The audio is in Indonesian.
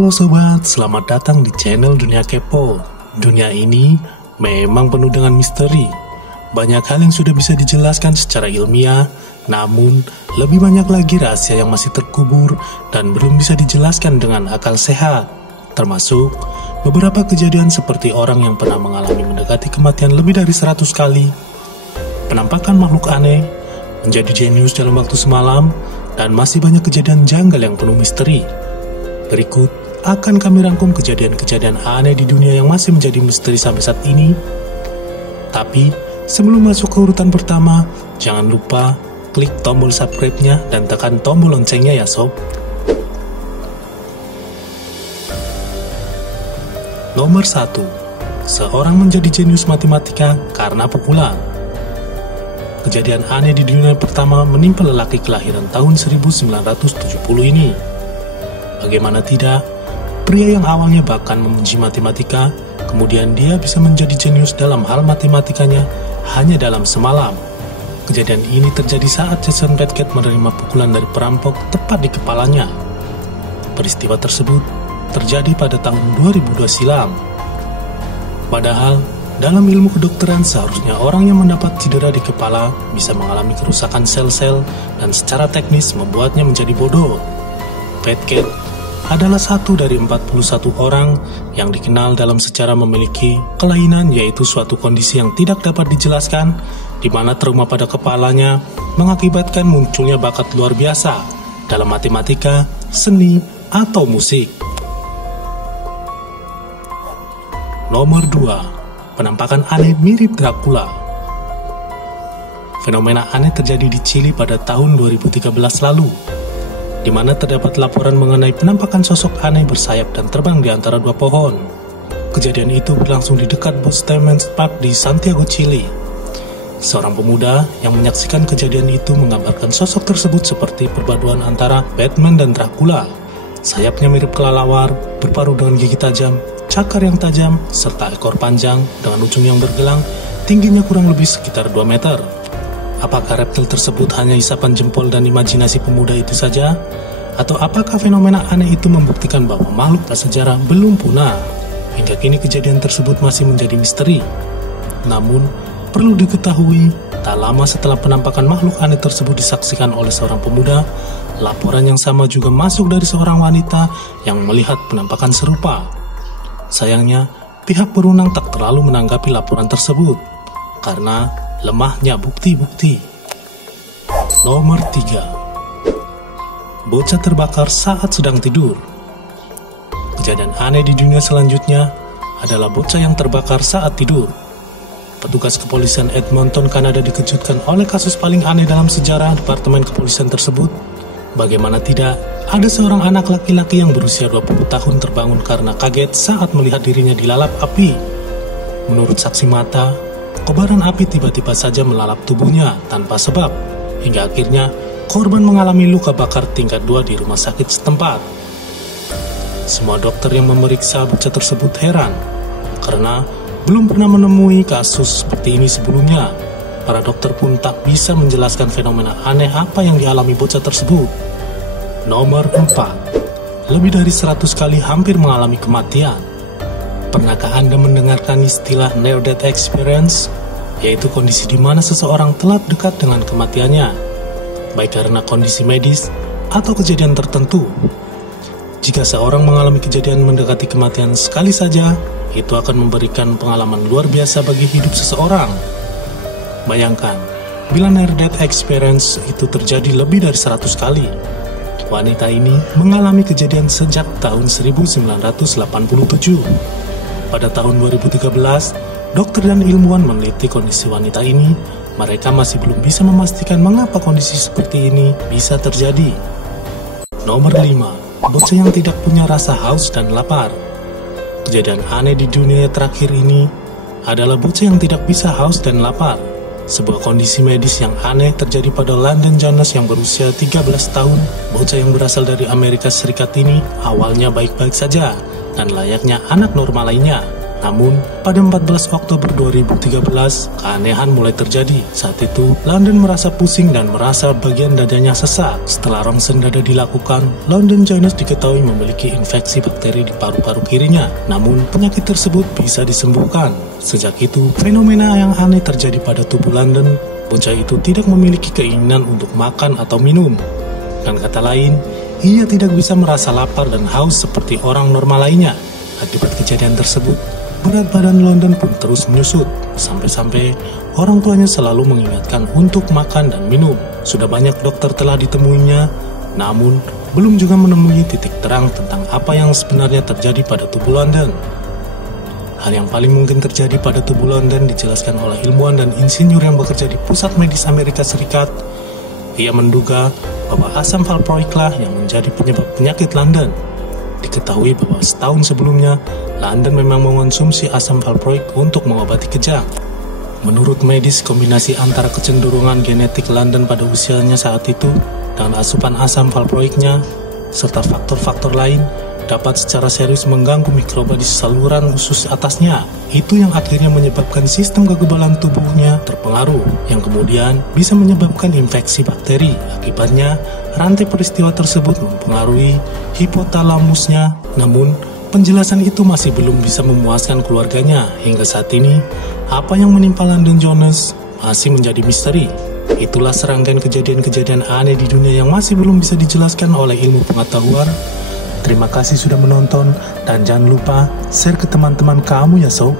Halo sobat, selamat datang di channel Dunia Kepo. Dunia ini memang penuh dengan misteri. Banyak hal yang sudah bisa dijelaskan secara ilmiah, namun lebih banyak lagi rahasia yang masih terkubur dan belum bisa dijelaskan dengan akal sehat. Termasuk beberapa kejadian seperti orang yang pernah mengalami mendekati kematian lebih dari 100 kali, penampakan makhluk aneh, menjadi jenius dalam waktu semalam, dan masih banyak kejadian janggal yang penuh misteri. Berikut akan kami rangkum kejadian-kejadian aneh di dunia yang masih menjadi misteri sampai saat ini. Tapi sebelum masuk ke urutan pertama, jangan lupa klik tombol subscribe-nya dan tekan tombol loncengnya ya sob. Nomor 1. Seorang menjadi jenius matematika karena populer. Kejadian aneh di dunia pertama menimpa lelaki kelahiran tahun 1970 ini. Bagaimana tidak, pria yang awalnya bahkan membenci matematika, kemudian dia bisa menjadi jenius dalam hal matematikanya hanya dalam semalam. Kejadian ini terjadi saat Jason Redcat menerima pukulan dari perampok tepat di kepalanya. Peristiwa tersebut terjadi pada tahun 2002 silam. Padahal, dalam ilmu kedokteran seharusnya orang yang mendapat cedera di kepala bisa mengalami kerusakan sel-sel dan secara teknis membuatnya menjadi bodoh. Redcat adalah satu dari 41 orang yang dikenal dalam sejarah memiliki kelainan, yaitu suatu kondisi yang tidak dapat dijelaskan, di mana trauma pada kepalanya mengakibatkan munculnya bakat luar biasa dalam matematika, seni, atau musik. Nomor 2. Penampakan aneh mirip Dracula. Fenomena aneh terjadi di Chili pada tahun 2013 lalu, di mana terdapat laporan mengenai penampakan sosok aneh bersayap dan terbang di antara dua pohon. Kejadian itu berlangsung di dekat Bustamante Park di Santiago, Chile. Seorang pemuda yang menyaksikan kejadian itu menggambarkan sosok tersebut seperti perpaduan antara Batman dan Dracula. Sayapnya mirip kelelawar, berparuh dengan gigi tajam, cakar yang tajam, serta ekor panjang dengan ujung yang bergelang, tingginya kurang lebih sekitar 2 meter. Apakah reptil tersebut hanya isapan jempol dan imajinasi pemuda itu saja? Atau apakah fenomena aneh itu membuktikan bahwa makhluk prasejarah belum punah? Hingga kini kejadian tersebut masih menjadi misteri. Namun, perlu diketahui, tak lama setelah penampakan makhluk aneh tersebut disaksikan oleh seorang pemuda, laporan yang sama juga masuk dari seorang wanita yang melihat penampakan serupa. Sayangnya, pihak berwenang tak terlalu menanggapi laporan tersebut, karena lemahnya bukti-bukti. Nomor 3. Bocah terbakar saat sedang tidur. Kejadian aneh di dunia selanjutnya adalah bocah yang terbakar saat tidur. Petugas kepolisian Edmonton, Kanada dikejutkan oleh kasus paling aneh dalam sejarah departemen kepolisian tersebut. Bagaimana tidak, ada seorang anak laki-laki yang berusia 20 tahun terbangun karena kaget saat melihat dirinya dilalap api. Menurut saksi mata, kobaran api tiba-tiba saja melalap tubuhnya tanpa sebab, hingga akhirnya korban mengalami luka bakar tingkat 2 di rumah sakit setempat. Semua dokter yang memeriksa bocah tersebut heran, karena belum pernah menemui kasus seperti ini sebelumnya. Para dokter pun tak bisa menjelaskan fenomena aneh apa yang dialami bocah tersebut. Nomor 4. Lebih dari 100 kali hampir mengalami kematian. Pernahkah Anda mendengarkan istilah near-death experience, yaitu kondisi di mana seseorang telah dekat dengan kematiannya, baik karena kondisi medis atau kejadian tertentu? Jika seorang mengalami kejadian mendekati kematian sekali saja, itu akan memberikan pengalaman luar biasa bagi hidup seseorang. Bayangkan, bila near-death experience itu terjadi lebih dari 100 kali. Wanita ini mengalami kejadian sejak tahun 1987. Pada tahun 2013, dokter dan ilmuwan meneliti kondisi wanita ini. Mereka masih belum bisa memastikan mengapa kondisi seperti ini bisa terjadi. Nomor 5. Bocah yang tidak punya rasa haus dan lapar. Kejadian aneh di dunia terakhir ini adalah bocah yang tidak bisa haus dan lapar. Sebuah kondisi medis yang aneh terjadi pada Landon Jones yang berusia 13 tahun. Bocah yang berasal dari Amerika Serikat ini awalnya baik-baik saja dan layaknya anak normal lainnya. Namun, pada 14 Oktober 2013, keanehan mulai terjadi. Saat itu, London merasa pusing dan merasa bagian dadanya sesak. Setelah rongsen dada dilakukan, London Jones diketahui memiliki infeksi bakteri di paru-paru kirinya. Namun, penyakit tersebut bisa disembuhkan. Sejak itu, fenomena yang aneh terjadi pada tubuh London. Bocah itu tidak memiliki keinginan untuk makan atau minum. Dengan kata lain, ia tidak bisa merasa lapar dan haus seperti orang normal lainnya. Akibat kejadian tersebut, berat badan London pun terus menyusut, sampai-sampai orang tuanya selalu mengingatkan untuk makan dan minum. Sudah banyak dokter telah ditemuinya, namun belum juga menemui titik terang tentang apa yang sebenarnya terjadi pada tubuh London. Hal yang paling mungkin terjadi pada tubuh London dijelaskan oleh ilmuwan dan insinyur yang bekerja di Pusat Medis Amerika Serikat. Ia menduga bahwa asam valproiklah yang menjadi penyebab penyakit London. Diketahui bahwa setahun sebelumnya, London memang mengonsumsi asam valproik untuk mengobati kejang. Menurut medis, kombinasi antara kecenderungan genetik London pada usianya saat itu dengan asupan asam valproiknya, serta faktor-faktor lain, dapat secara serius mengganggu mikroba di saluran usus atasnya. Itu yang akhirnya menyebabkan sistem kekebalan tubuhnya terpengaruh, yang kemudian bisa menyebabkan infeksi bakteri. Akibatnya, rantai peristiwa tersebut mempengaruhi hipotalamusnya. Namun, penjelasan itu masih belum bisa memuaskan keluarganya. Hingga saat ini, apa yang menimpa London Jones masih menjadi misteri. Itulah serangkaian kejadian-kejadian aneh di dunia yang masih belum bisa dijelaskan oleh ilmu pengetahuan. Terima kasih sudah menonton, dan jangan lupa share ke teman-teman kamu ya sob.